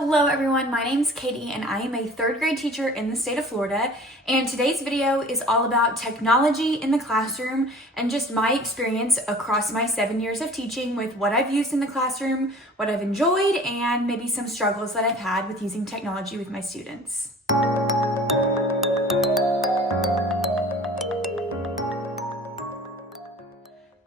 Hello everyone, my name's Katie and I am a third grade teacher in the state of Florida, and today's video is all about technology in the classroom and just my experience across my 7 years of teaching with what I've used in the classroom, what I've enjoyed, and maybe some struggles that I've had with using technology with my students.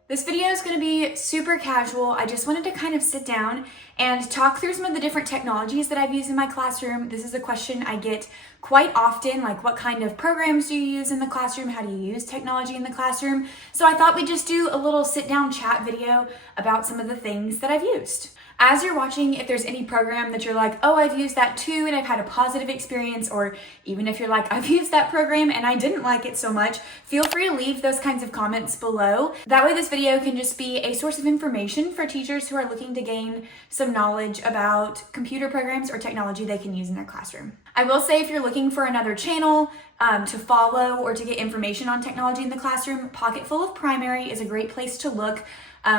This video is going to be super casual. I just wanted to kind of sit down and talk through some of the different technologies that I've used in my classroom. This is a question I get quite often, like what kind of programs do you use in the classroom? How do you use technology in the classroom? So I thought we'd just do a little sit down chat video about some of the things that I've used. As you're watching, if there's any program that you're like, oh, I've used that too and I've had a positive experience, or even if you're like, I've used that program and I didn't like it so much, feel free to leave those kinds of comments below. That way this video can just be a source of information for teachers who are looking to gain some knowledge about computer programs or technology they can use in their classroom. I will say if you're looking for another channel to follow or to get information on technology in the classroom, Pocketful of Primary is a great place to look.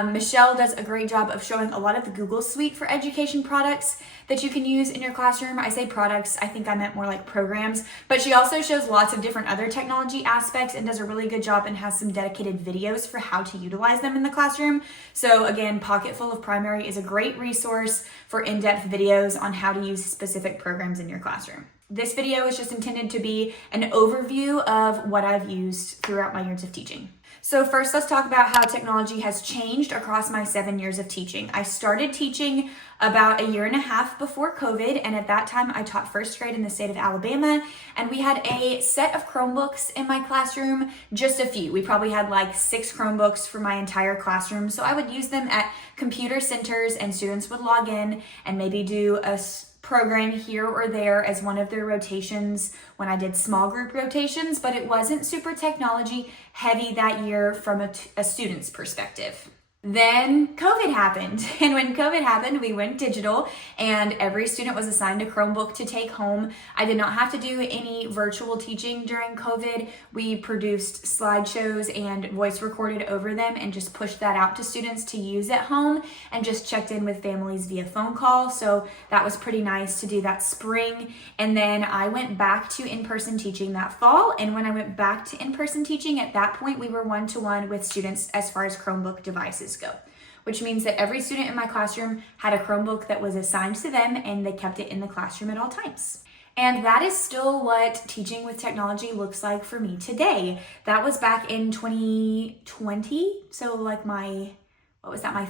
Michelle does a great job of showing a lot of the Google Suite for Education products that you can use in your classroom. I say products, I think I meant more like programs, but she also shows lots of different other technology aspects and does a really good job and has some dedicated videos for how to utilize them in the classroom. So again, Pocketful of Primary is a great resource for in-depth videos on how to use specific programs in your classroom. This video is just intended to be an overview of what I've used throughout my years of teaching. So first, let's talk about how technology has changed across my 7 years of teaching. I started teaching about a year and a half before COVID, and at that time I taught first grade in the state of Alabama, and we had a set of Chromebooks in my classroom, just a few. We probably had like 6 Chromebooks for my entire classroom, so I would use them at computer centers and students would log in and maybe do a program here or there as one of their rotations when I did small group rotations, but it wasn't super technology heavy that year from a student's perspective. Then COVID happened, and when COVID happened, we went digital and every student was assigned a Chromebook to take home. I did not have to do any virtual teaching during COVID. We produced slideshows and voice recorded over them and just pushed that out to students to use at home and just checked in with families via phone call. So that was pretty nice to do that spring. And then I went back to in-person teaching that fall. And when I went back to in-person teaching, at that point, we were one-to-one with students as far as Chromebook devices go, which means that every student in my classroom had a Chromebook that was assigned to them and they kept it in the classroom at all times. And that is still what teaching with technology looks like for me today. That was back in 2020, so like my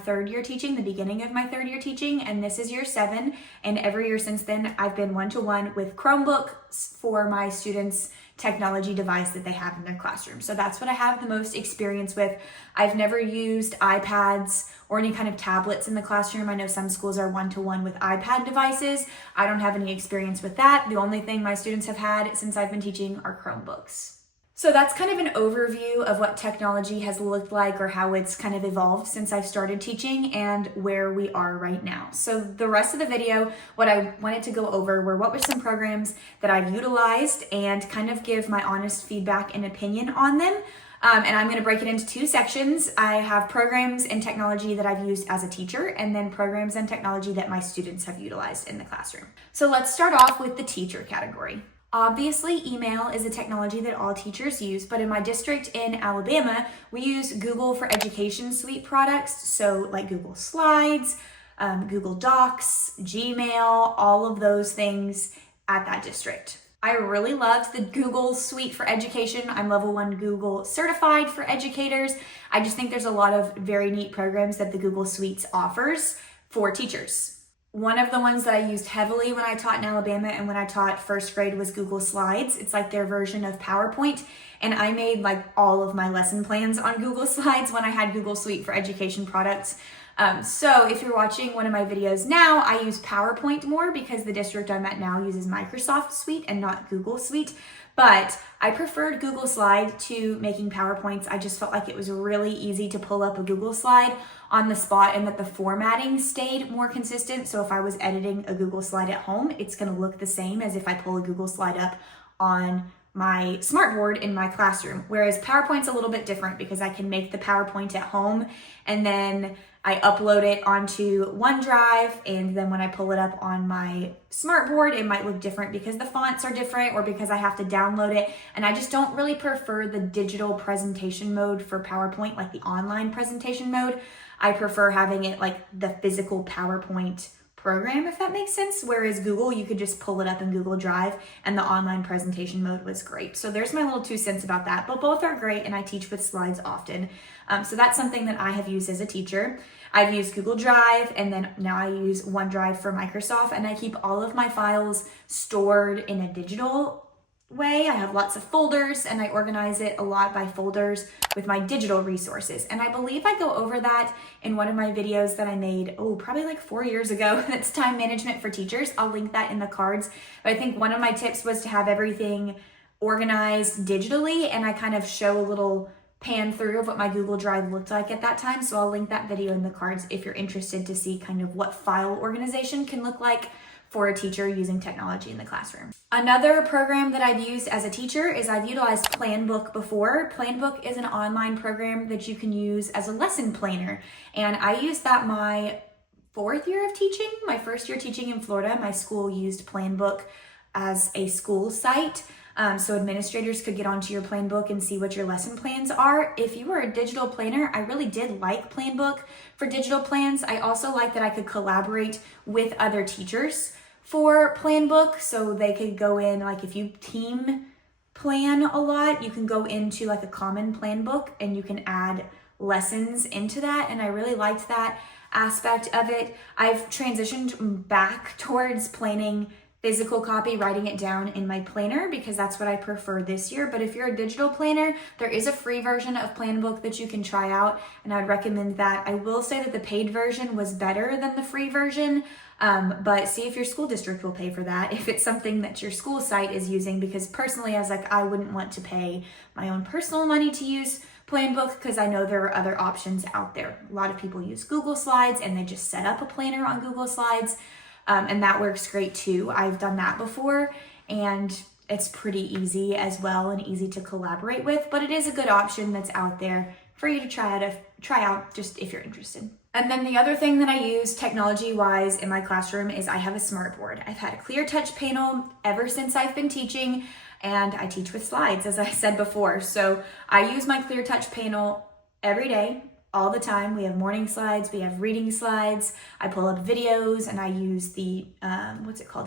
third year teaching, the beginning of my third year teaching, and this is year 7, and every year since then I've been one-to-one with Chromebooks for my students' technology device that they have in their classroom. So that's what I have the most experience with. I've never used iPads or any kind of tablets in the classroom. I know some schools are one-to-one with iPad devices. I don't have any experience with that. The only thing my students have had since I've been teaching are Chromebooks. So that's kind of an overview of what technology has looked like or how it's kind of evolved since I've started teaching and where we are right now. So the rest of the video, what I wanted to go over were what were some programs that I've utilized and kind of give my honest feedback and opinion on them. And I'm going to break it into 2 sections. I have programs and technology that I've used as a teacher, and then programs and technology that my students have utilized in the classroom. So let's start off with the teacher category. Obviously, email is a technology that all teachers use, but in my district in Alabama, we use Google for Education Suite products, so like Google Slides, Google Docs, Gmail, all of those things at that district. I really loved the Google Suite for Education. I'm level 1 Google certified for educators. I just think there's a lot of very neat programs that the Google Suite offers for teachers. One of the ones that I used heavily when I taught in Alabama and when I taught first grade was Google Slides. It's like their version of PowerPoint, and I made like all of my lesson plans on Google Slides when I had Google Suite for Education products. So if you're watching one of my videos now, I use PowerPoint more because the district I'm at now uses Microsoft Suite and not Google Suite. But I preferred Google Slide to making PowerPoints. I just felt like it was really easy to pull up a Google slide on the spot and that the formatting stayed more consistent. So if I was editing a Google slide at home, it's going to look the same as if I pull a Google slide up on my smartboard in my classroom. Whereas PowerPoint's a little bit different because I can make the PowerPoint at home and then I upload it onto OneDrive, and then when I pull it up on my smartboard, it might look different because the fonts are different or because I have to download it. And I just don't really prefer the digital presentation mode for PowerPoint, like the online presentation mode. I prefer having it like the physical PowerPoint program, if that makes sense. Whereas Google, you could just pull it up in Google Drive, and the online presentation mode was great. So there's my little 2 cents about that, but both are great, and I teach with slides often. So that's something that I have used as a teacher. I've used Google Drive, and then now I use OneDrive for Microsoft, and I keep all of my files stored in a digital way. I have lots of folders, and I organize it a lot by folders with my digital resources. And I believe I go over that in one of my videos that I made, probably like 4 years ago. That's time management for teachers. I'll link that in the cards. But I think one of my tips was to have everything organized digitally, and I kind of show a little pan through of what my Google Drive looked like at that time. So I'll link that video in the cards if you're interested to see kind of what file organization can look like for a teacher using technology in the classroom. Another program that I've used as a teacher is I've utilized Planbook before. Planbook is an online program that you can use as a lesson planner. And I used that my 4th year of teaching. My 1st year teaching in Florida, my school used Planbook as a school site. So administrators could get onto your Planbook and see what your lesson plans are. If you were a digital planner, I really did like Planbook for digital plans. I also like that I could collaborate with other teachers for Planbook, so they could go in, like if you team plan a lot, you can go into like a common Planbook and you can add lessons into that, and I really liked that aspect of it. I've transitioned back towards planning physical copy, writing it down in my planner, because that's what I prefer this year. But if you're a digital planner, there is a free version of Planbook that you can try out, and I'd recommend that. I will say that the paid version was better than the free version, but see if your school district will pay for that, if it's something that your school site is using, because personally, I wouldn't want to pay my own personal money to use Planbook, because I know there are other options out there. A lot of people use Google Slides and they just set up a planner on Google Slides. And that works great too. I've done that before, and it's pretty easy as well and easy to collaborate with, but it is a good option that's out there for you to try out just if you're interested. And then the other thing that I use technology-wise in my classroom is I have a smartboard. I've had a clear touch panel ever since I've been teaching, and I teach with slides, as I said before. So I use my clear touch panel every day, all the time. We have morning slides, we have reading slides, I pull up videos, and I use the,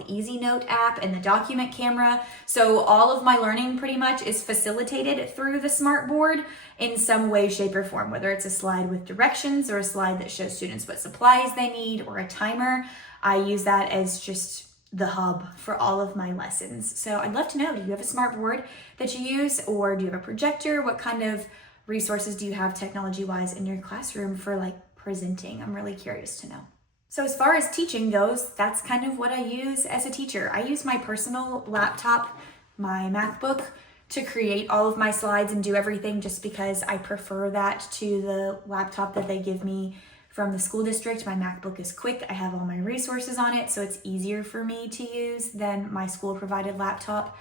Easy Note app and the document camera. So all of my learning pretty much is facilitated through the smartboard in some way, shape, or form, whether it's a slide with directions or a slide that shows students what supplies they need or a timer. I use that as just the hub for all of my lessons. So I'd love to know, do you have a smartboard that you use, or do you have a projector? What kind of resources do you have technology-wise in your classroom for like presenting? I'm really curious to know. So as far as teaching goes, that's kind of what I use as a teacher. I use my personal laptop, my MacBook, to create all of my slides and do everything, just because I prefer that to the laptop that they give me from the school district. My MacBook is quick. I have all my resources on it, so it's easier for me to use than my school provided laptop.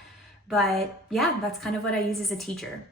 But yeah, that's kind of what I use as a teacher.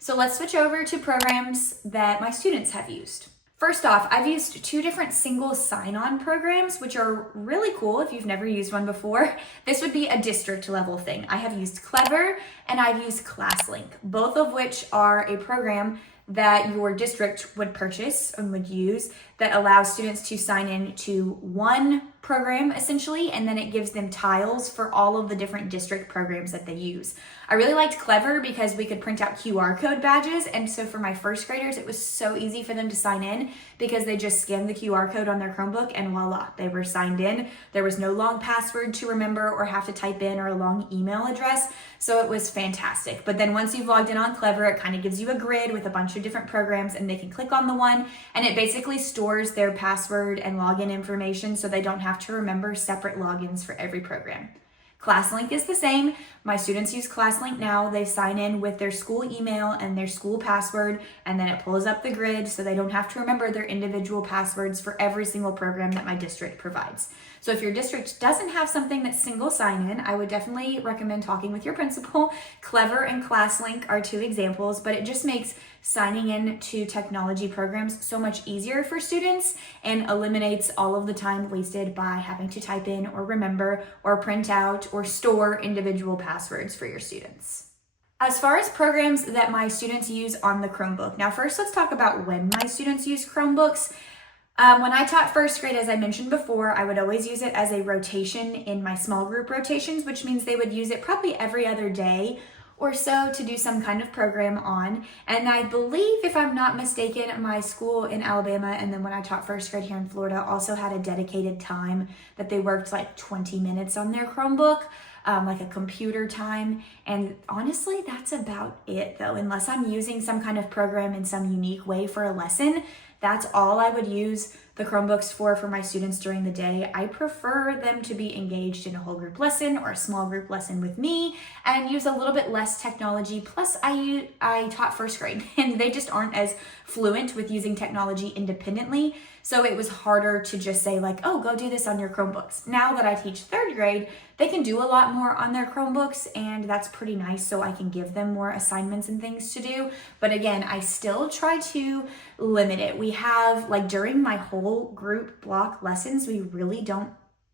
So let's switch over to programs that my students have used. First off, I've used 2 different single sign-on programs, which are really cool if you've never used one before. This would be a district level thing. I have used Clever and I've used ClassLink, both of which are a program that your district would purchase and would use that allows students to sign in to one program essentially, and then it gives them tiles for all of the different district programs that they use. I really liked Clever because we could print out QR code badges, and so for my first graders it was so easy for them to sign in because they just scanned the QR code on their Chromebook and voila, they were signed in. There was no long password to remember or have to type in or a long email address, so it was fantastic. But then once you've logged in on Clever, it kind of gives you a grid with a bunch of different programs, and they can click on the one and it basically stores their password and login information so they don't have to remember separate logins for every program. ClassLink is the same. My students use ClassLink now. They sign in with their school email and their school password, and then it pulls up the grid so they don't have to remember their individual passwords for every single program that my district provides. So if your district doesn't have something that's single sign-in, I would definitely recommend talking with your principal. Clever and ClassLink are two examples, but it just makes signing in to technology programs so much easier for students and eliminates all of the time wasted by having to type in or remember or print out or store individual passwords for your students. As far as programs that my students use on the Chromebook, now first let's talk about when my students use Chromebooks. When I taught first grade, as I mentioned before, I would always use it as a rotation in my small group rotations, which means they would use it probably every other day or so to do some kind of program on. And I believe, if I'm not mistaken, my school in Alabama, and then when I taught first grade here in Florida, also had a dedicated time that they worked like 20 minutes on their Chromebook, like a computer time. And honestly, that's about it though. Unless I'm using some kind of program in some unique way for a lesson, that's all I would use the Chromebooks for my students during the day. I prefer them to be engaged in a whole group lesson or a small group lesson with me and use a little bit less technology. Plus, I taught first grade and they just aren't as fluent with using technology independently. So it was harder to just say like, oh, go do this on your Chromebooks. Now that I teach third grade, they can do a lot more on their Chromebooks, and that's pretty nice, so I can give them more assignments and things to do. But again, I still try to limit it. We have, like, during my whole group block lessons, we really don't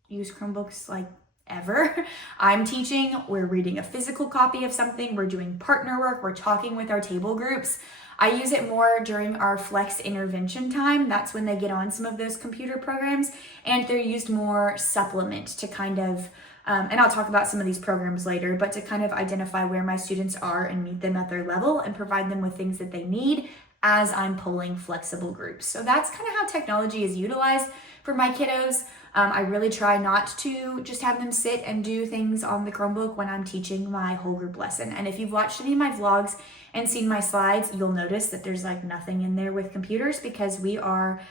use Chromebooks like ever. I'm teaching, we're reading a physical copy of something, we're doing partner work, we're talking with our table groups. I use it more during our flex intervention time. That's when they get on some of those computer programs, and they're used more supplement to kind of, and I'll talk about some of these programs later, but to kind of identify where my students are and meet them at their level and provide them with things that they need as I'm pulling flexible groups. So that's kind of how technology is utilized for my kiddos. I really try not to just have them sit and do things on the Chromebook when I'm teaching my whole group lesson. And if you've watched any of my vlogs and seen my slides, you'll notice that there's like nothing in there with computers because we are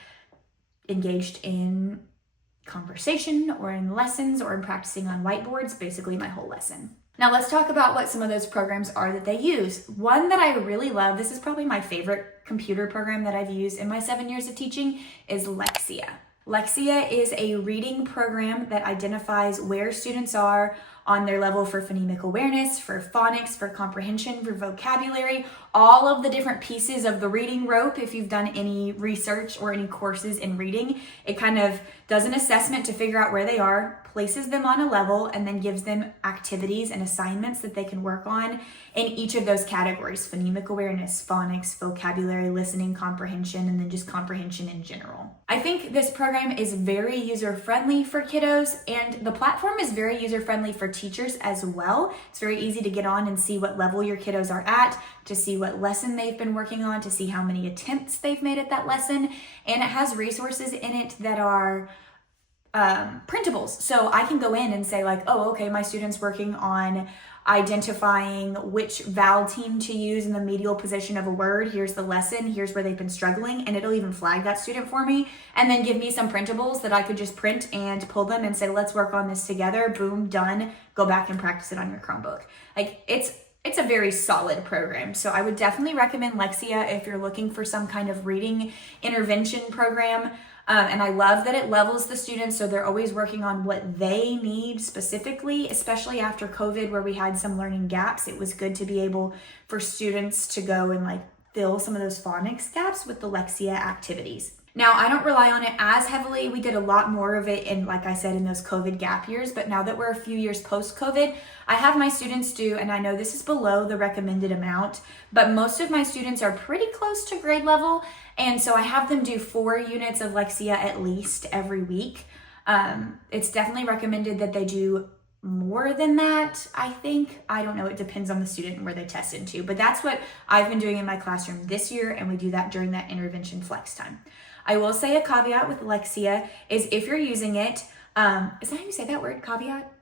engaged in conversation or in lessons or in practicing on whiteboards, basically my whole lesson. Now let's talk about what some of those programs are that they use. One that I really love, this is probably my favorite computer program that I've used in my 7 years of teaching, is Lexia. Lexia is a reading program that identifies where students are on their level for phonemic awareness, for phonics, for comprehension, for vocabulary, all of the different pieces of the reading rope. If you've done any research or any courses in reading, it kind of does an assessment to figure out where they are, places them on a level, and then gives them activities and assignments that they can work on in each of those categories: phonemic awareness, phonics, vocabulary, listening, comprehension, and then just comprehension in general. I think this program is very user-friendly for kiddos, and the platform is very user-friendly for teachers as well. It's very easy to get on and see what level your kiddos are at, to see what lesson they've been working on, to see how many attempts they've made at that lesson, and it has resources in it that are printables. So I can go in and say like, oh, okay, my student's working on identifying which vowel team to use in the medial position of a word. Here's the lesson, here's where they've been struggling, and it'll even flag that student for me and then give me some printables that I could just print and pull them and say, let's work on this together. Boom, done. Go back and practice it on your Chromebook. Like it's a very solid program. So I would definitely recommend Lexia if you're looking for some kind of reading intervention program. And I love that it levels the students, so they're always working on what they need specifically, especially after COVID where we had some learning gaps. It was good to be able for students to go and like fill some of those phonics gaps with the Lexia activities. Now, I don't rely on it as heavily. We did a lot more of it in, like I said, in those COVID gap years, but now that we're a few years post-COVID, I have my students do, and I know this is below the recommended amount, but most of my students are pretty close to grade level, and so I have them do 4 units of Lexia at least every week. It's definitely recommended that they do more than that, I think. I don't know, it depends on the student and where they test into, but that's what I've been doing in my classroom this year, and we do that during that intervention flex time. I will say a caveat with Lexia is if you're using it, is that how you say that word? Caveat?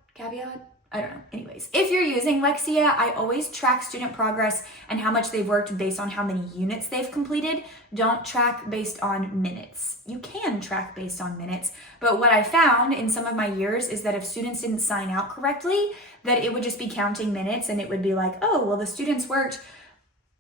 I don't know. Anyways, if you're using Lexia, I always track student progress and how much they've worked based on how many units they've completed. Don't track based on minutes. You can can track based on minutes. But what I found in some of my years is that if students didn't sign out correctly, that it would just be counting minutes, and it would be like, oh, well, the students worked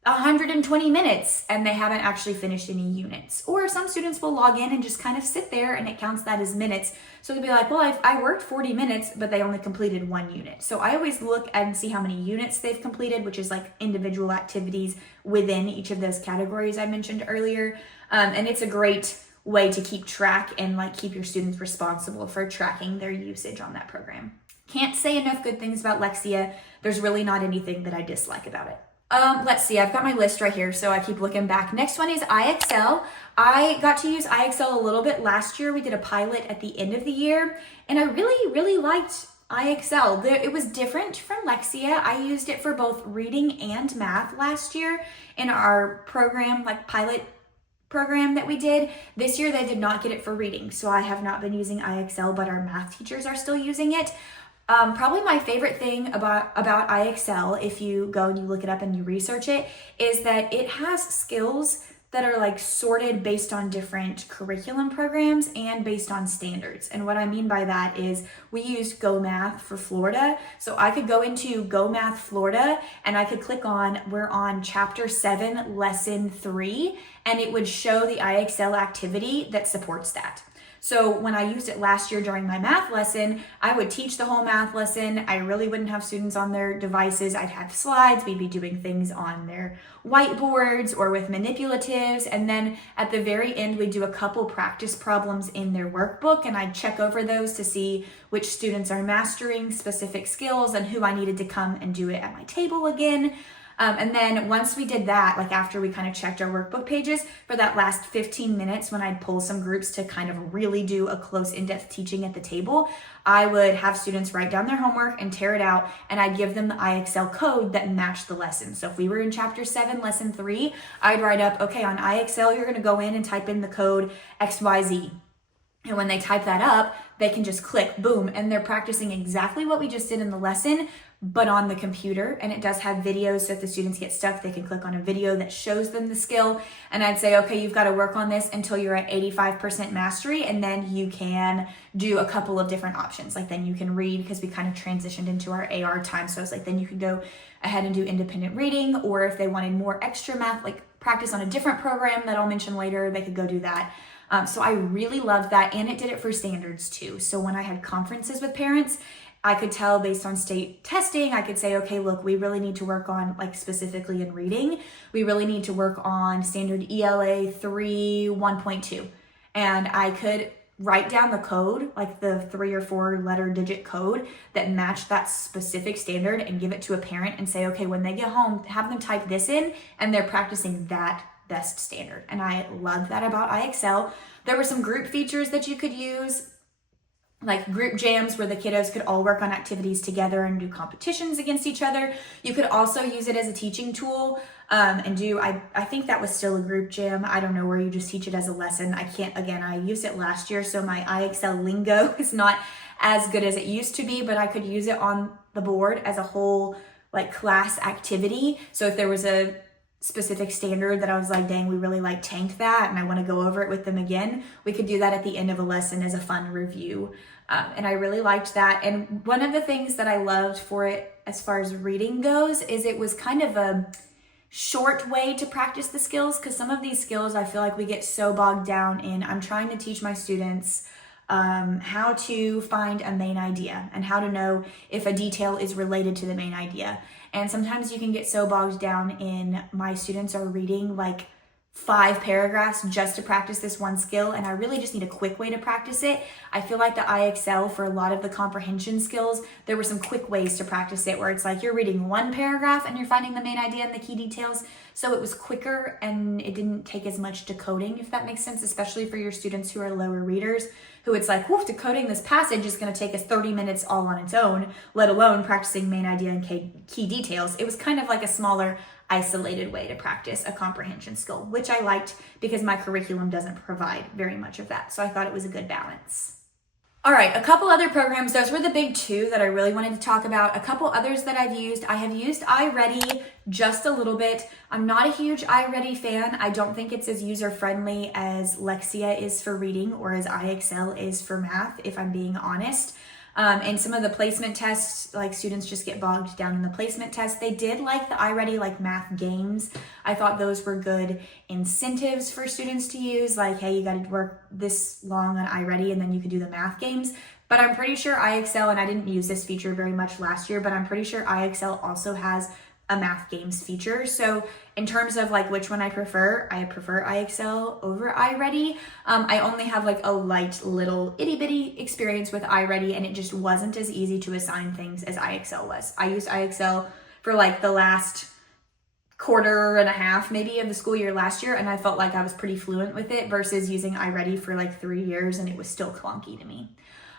120 minutes and they haven't actually finished any units. Or some students will log in and just kind of sit there and it counts that as minutes. So they'll be like, well, I worked 40 minutes, but they only completed 1 unit. So I always look and see how many units they've completed, which is like individual activities within each of those categories I mentioned earlier. And it's a great way to keep track and like keep your students responsible for tracking their usage on that program. Can't say enough good things about Lexia. There's really not anything that I dislike about it. Let's see, I've got my list right here, so I keep looking back. Next one is IXL. I got to use IXL a little bit last year. We did a pilot at the end of the year, and I really liked IXL. It was different from Lexia. I used it for both reading and math last year in our program, like pilot program that we did. This year they did not get it for reading, so I have not been using IXL, but our math teachers are still using it. Probably my favorite thing about IXL, if you go and you look it up and you research it, is that it has skills that are like sorted based on different curriculum programs and based on standards. And what I mean by that is we used Go Math for Florida. So I could go into Go Math Florida and I could click on, we're on chapter 7, lesson 3, and it would show the IXL activity that supports that. So when I used it last year during my math lesson, I would teach the whole math lesson. I really wouldn't have students on their devices. I'd have slides. We'd be doing things on their whiteboards or with manipulatives. And then at the very end, we'd do a couple practice problems in their workbook, and I'd check over those to see which students are mastering specific skills and who I needed to come and do it at my table again. And then once we did that, like after we kind of checked our workbook pages, for that last 15 minutes when I'd pull some groups to kind of really do a close in-depth teaching at the table, I would have students write down their homework and tear it out, and I'd give them the IXL code that matched the lesson. So if we were in chapter 7, lesson 3, I'd write up, okay, on IXL, you're gonna go in and type in the code XYZ. And when they type that up, they can just click, boom, and they're practicing exactly what we just did in the lesson, but on the computer. And it does have videos, so if the students get stuck, they can click on a video that shows them the skill. And I'd say, okay, you've got to work on this until you're at 85% mastery, and then you can do a couple of different options. Like then you can read, because we kind of transitioned into our AR time. So it's like, then you could go ahead and do independent reading, or if they wanted more extra math, like practice on a different program that I'll mention later, they could go do that. So I really loved that, and it did it for standards too. So when I had conferences with parents, I could tell based on state testing, I could say, okay, look, we really need to work on, like specifically in reading, we really need to work on standard ELA 3 1.2. And I could write down the code, like the 3 or 4 letter digit code that matched that specific standard, and give it to a parent and say, okay, when they get home, have them type this in, and they're practicing that best standard. And I love that about IXL. There were some group features that you could use, like group jams where the kiddos could all work on activities together and do competitions against each other. You could also use it as a teaching tool and do, I think that was still a group jam. I don't know, where you just teach it as a lesson. I used it last year, so my IXL lingo is not as good as it used to be, but I could use it on the board as a whole like class activity. So if there was a specific standard that I was like, dang, we really like tanked that and I want to go over it with them again, we could do that at the end of a lesson as a fun review. And I really liked that. And one of the things that I loved for it as far as reading goes is it was kind of a short way to practice the skills, because some of these skills I feel like we get so bogged down in, I'm trying to teach my students how to find a main idea and how to know if a detail is related to the main idea. And sometimes you can get so bogged down in, my students are reading like 5 paragraphs just to practice this one skill, and I really just need a quick way to practice it. I feel like the IXL, for a lot of the comprehension skills, there were some quick ways to practice it where it's like you're reading 1 paragraph and you're finding the main idea and the key details. So it was quicker and it didn't take as much decoding, if that makes sense, especially for your students who are lower readers, who it's like, woof, decoding this passage is going to take us 30 minutes all on its own, let alone practicing main idea and key details. It was kind of like a smaller, isolated way to practice a comprehension skill, which I liked because my curriculum doesn't provide very much of that. So I thought it was a good balance. All right, a couple other programs. Those were the big two that I really wanted to talk about. A couple others that I've used. I have used iReady just a little bit. I'm not a huge iReady fan. I don't think it's as user-friendly as Lexia is for reading or as iExcel is for math, if I'm being honest. And some of the placement tests, like students just get bogged down in the placement tests. They did like the iReady like math games. I thought those were good incentives for students to use, like, hey, you got to work this long on iReady and then you can do the math games. But I'm pretty sure iExcel, and I didn't use this feature very much last year, but I'm pretty sure iExcel also has a math games feature. So in terms of like which one I prefer iExcel over iReady. I only have like a light little itty bitty experience with iReady, and it just wasn't as easy to assign things as iExcel was. I used iExcel for like the last quarter and a half maybe of the school year last year, and I felt like I was pretty fluent with it versus using iReady for like 3 years and it was still clunky to me.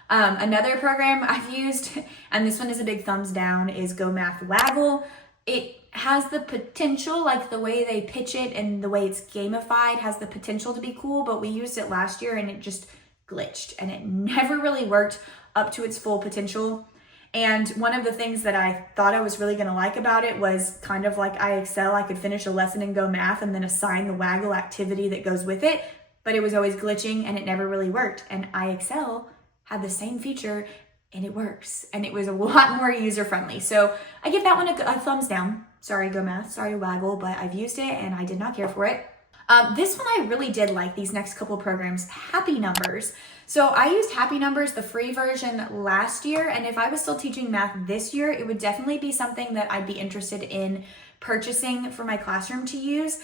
Another program I've used, and this one is a big thumbs down, is Go Math Waggle. It has the potential, like the way they pitch it and the way it's gamified has the potential to be cool, but we used it last year and it just glitched and it never really worked up to its full potential. And one of the things that I thought I was really going to like about it was kind of like iExcel. I could finish a lesson in Go Math and then assign the Waggle activity that goes with it, but it was always glitching and it never really worked. And iExcel had the same feature and it works, and it was a lot more user-friendly. So I give that one a thumbs down. Sorry, Go Math, sorry, Waggle, but I've used it and I did not care for it. This one I really did like, these next couple programs, Happy Numbers. So I used Happy Numbers, the free version, last year, and if I was still teaching math this year, it would definitely be something that I'd be interested in purchasing for my classroom to use.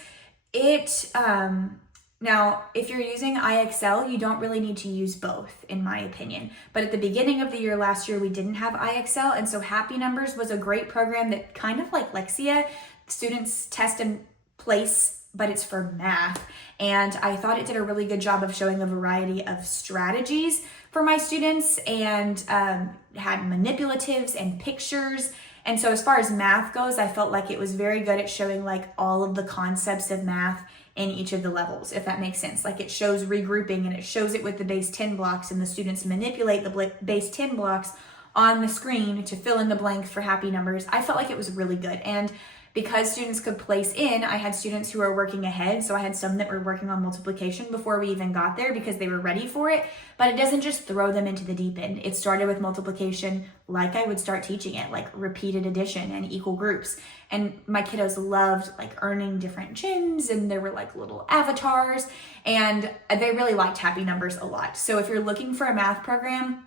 Now, if you're using iExcel, you don't really need to use both, in my opinion. But at the beginning of the year last year, we didn't have iExcel, and so Happy Numbers was a great program that kind of like Lexia, students test and place, but it's for math. And I thought it did a really good job of showing a variety of strategies for my students and had manipulatives and pictures. And so as far as math goes, I felt like it was very good at showing like all of the concepts of math in each of the levels, if that makes sense. Like it shows regrouping and it shows it with the base 10 blocks, and the students manipulate the base 10 blocks on the screen to fill in the blanks for Happy Numbers. I felt like it was really good. And because students could place in, I had students who were working ahead. So I had some that were working on multiplication before we even got there because they were ready for it. But it doesn't just throw them into the deep end. It started with multiplication like I would start teaching it, like repeated addition and equal groups. And my kiddos loved like earning different gems, and there were like little avatars, and they really liked Happy Numbers a lot. So if you're looking for a math program,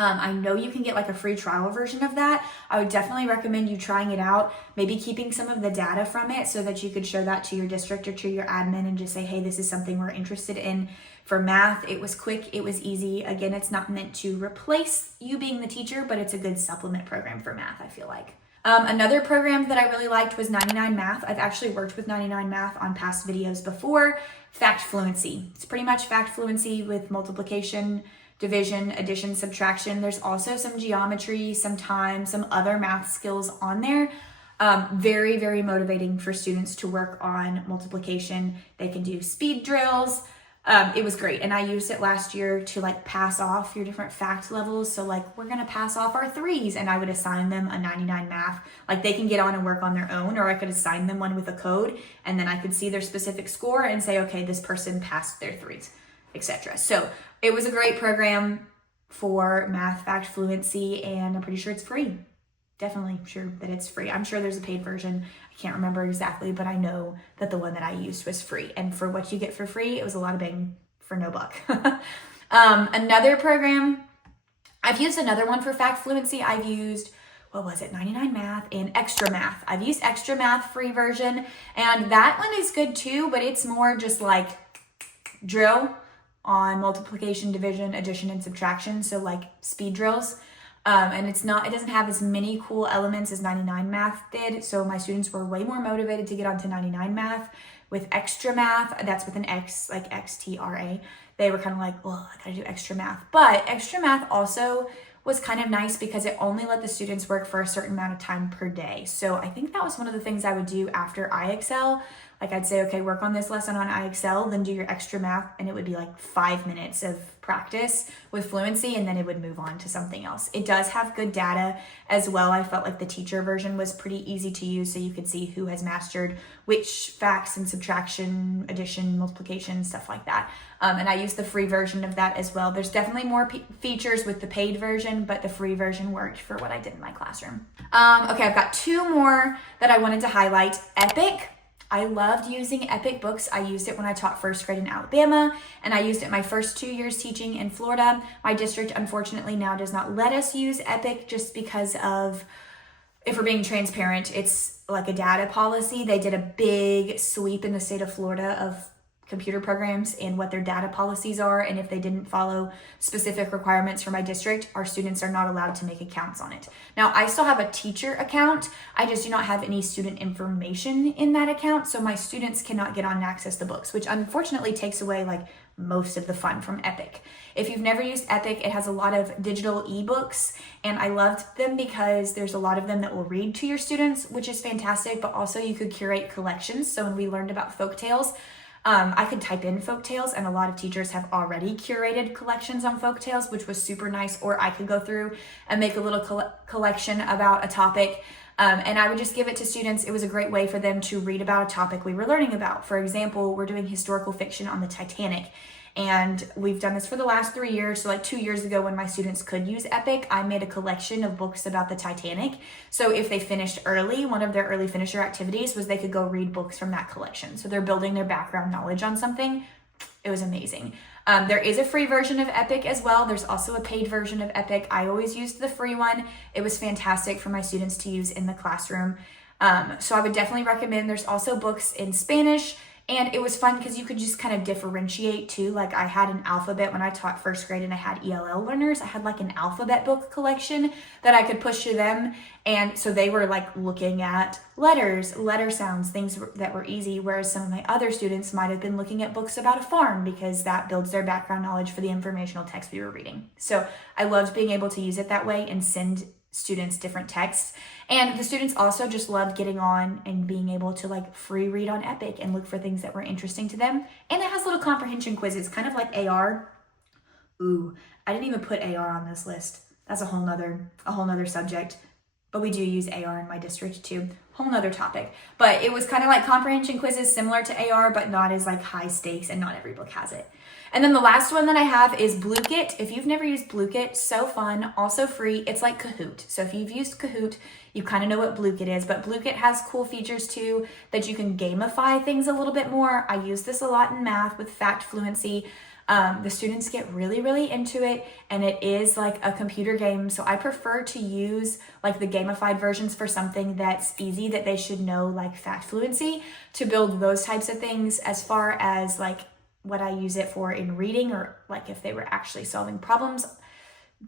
I know you can get like a free trial version of that. I would definitely recommend you trying it out, maybe keeping some of the data from it so that you could show that to your district or to your admin and just say, hey, this is something we're interested in for math. It was quick, it was easy. Again, it's not meant to replace you being the teacher, but it's a good supplement program for math, I feel like. Another program that I really liked was 99 Math. I've actually worked with 99 Math on past videos before. Fact Fluency. It's pretty much Fact Fluency with multiplication, division, addition, subtraction. There's also some geometry, some time, some other math skills on there. Very, very motivating for students to work on multiplication. They can do speed drills. It was great. And I used it last year to like pass off your different fact levels. So like we're going to pass off our 3s, and I would assign them a 99 Math. Like they can get on and work on their own, or I could assign them one with a code, and then I could see their specific score and say, okay, this person passed their 3s, etc. So it was a great program for math fact fluency, and I'm pretty sure it's free. Definitely sure that it's free. I'm sure there's a paid version. I can't remember exactly, but I know that the one that I used was free. And for what you get for free, it was a lot of bang for no buck. Another program, I've used another one for fact fluency. I've used, 99 Math and Extra Math. I've used Extra Math free version, and that one is good too, but it's more just like drill on multiplication, division, addition, and subtraction. So like speed drills. And it doesn't have as many cool elements as 99 Math did. So my students were way more motivated to get onto 99 Math. With Extra Math, that's with an X, like XTRA. They were kind of like, well, I gotta do Extra Math. But Extra Math also was kind of nice because it only let the students work for a certain amount of time per day. So I think that was one of the things I would do after iExcel Like I'd say, okay, work on this lesson on IXL, then do your extra math, and it would be like 5 minutes of practice with fluency, and then it would move on to something else. It does have good data as well. I felt like the teacher version was pretty easy to use, so you could see who has mastered which facts and subtraction, addition, multiplication, stuff like that. And I used the free version of that as well. There's definitely more features with the paid version, but the free version worked for what I did in my classroom. Okay, I've got 2 more that I wanted to highlight. Epic. I loved using Epic Books. I used it when I taught first grade in Alabama, and I used it my first 2 years teaching in Florida. My district, unfortunately, now does not let us use Epic just because of, if we're being transparent, it's like a data policy. They did a big sweep in the state of Florida of computer programs and what their data policies are, and if they didn't follow specific requirements for my district, our students are not allowed to make accounts on it. Now, I still have a teacher account, I just do not have any student information in that account, so my students cannot get on and access the books, which unfortunately takes away like most of the fun from Epic. If you've never used Epic, it has a lot of digital ebooks, and I loved them because there's a lot of them that will read to your students, which is fantastic, but also you could curate collections. So when we learned about folktales, I could type in folktales, and a lot of teachers have already curated collections on folktales, which was super nice. Or I could go through and make a little collection about a topic, and I would just give it to students. It was a great way for them to read about a topic we were learning about. For example, we're doing historical fiction on the Titanic, and we've done this for the last 3 years. So like 2 years ago when my students could use Epic, I made a collection of books about the Titanic. So if they finished early, one of their early finisher activities was they could go read books from that collection. So they're building their background knowledge on something. It was amazing. There is a free version of Epic as well. There's also a paid version of Epic. I always used the free one. It was fantastic for my students to use in the classroom. So I would definitely recommend. There's also books in Spanish. And it was fun because you could just kind of differentiate too. Like I had an alphabet when I taught first grade and I had ELL learners. I had like an alphabet book collection that I could push to them. And so they were like looking at letters, letter sounds, things that were easy. Whereas some of my other students might have been looking at books about a farm because that builds their background knowledge for the informational text we were reading. So I loved being able to use it that way and send students different texts. And the students also just loved getting on and being able to like free read on Epic and look for things that were interesting to them. And it has little comprehension quizzes, kind of like AR. Ooh, I didn't even put AR on this list. That's a whole nother subject. But we do use AR in my district too. Whole nother topic. But it was kind of like comprehension quizzes similar to AR, but not as like high stakes, and not every book has it. And then the last one that I have is Blukit. If you've never used Blukit, so fun, also free. It's like Kahoot. So if you've used Kahoot, you kind of know what Blukit is, but Blukit has cool features too that you can gamify things a little bit more. I use this a lot in math with fact fluency. The students get really, really into it, and it is like a computer game. So I prefer to use like the gamified versions for something that's easy that they should know, like fact fluency, to build those types of things. As far as like what I use it for in reading, or like if they were actually solving problems,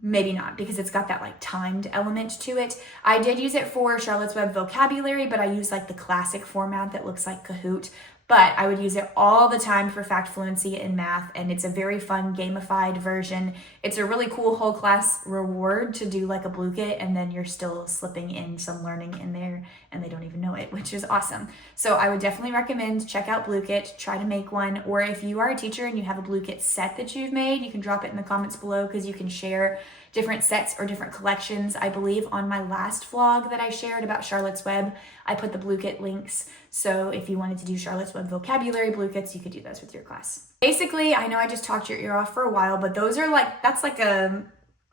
maybe not, because it's got that like timed element to it. I did use it for Charlotte's Web vocabulary, but I use like the classic format that looks like Kahoot. But I would use it all the time for fact fluency in math, and it's a very fun gamified version. It's a really cool whole class reward to do like a Blukit, and then you're still slipping in some learning in there and they don't even know it, which is awesome. So I would definitely recommend check out Blukit, try to make one, or if you are a teacher and you have a Blukit set that you've made, you can drop it in the comments below because you can share different sets or different collections. I believe on my last vlog that I shared about Charlotte's Web, I put the Blukit links. So if you wanted to do Charlotte's Web vocabulary Blukits, you could do those with your class. Basically, I know I just talked your ear off for a while, but those are like, that's like a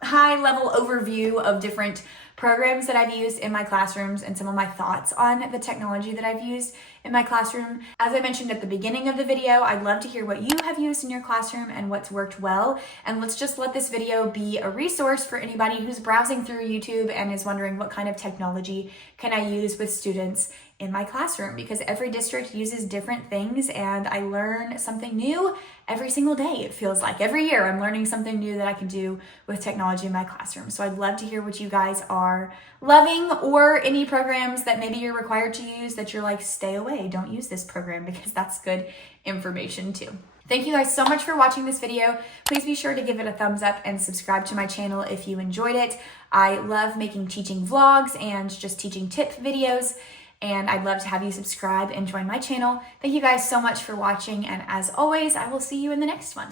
high level overview of different programs that I've used in my classrooms and some of my thoughts on the technology that I've used in my classroom. As I mentioned at the beginning of the video, I'd love to hear what you have used in your classroom and what's worked well. And let's just let this video be a resource for anybody who's browsing through YouTube and is wondering what kind of technology can I use with students in my classroom, because every district uses different things and I learn something new every single day. It feels like every year I'm learning something new that I can do with technology in my classroom. So I'd love to hear what you guys are loving, or any programs that maybe you're required to use that you're like, stay away, don't use this program, because that's good information too. Thank you guys so much for watching this video. Please be sure to give it a thumbs up and subscribe to my channel if you enjoyed it. I love making teaching vlogs and just teaching tip videos. and I'd love to have you subscribe and join my channel. Thank you guys so much for watching, and as always, I will see you in the next one.